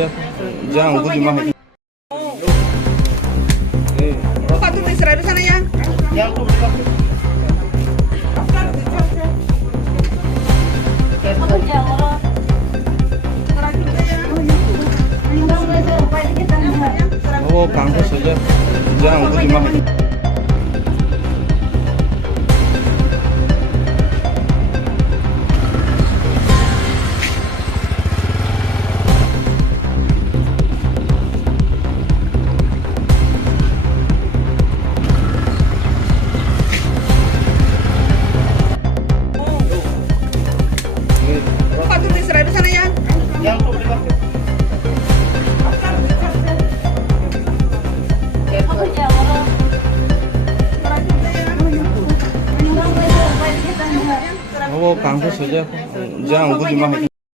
saja. Jangan udah cuma. Pak tuh istirahat di sana ya. Yang tuh Oh, kampus saja. Jangan udah cuma. Pak tuh istirahat di sana ya. yang tuh Oh, kampus saja. Jangan udah cuma.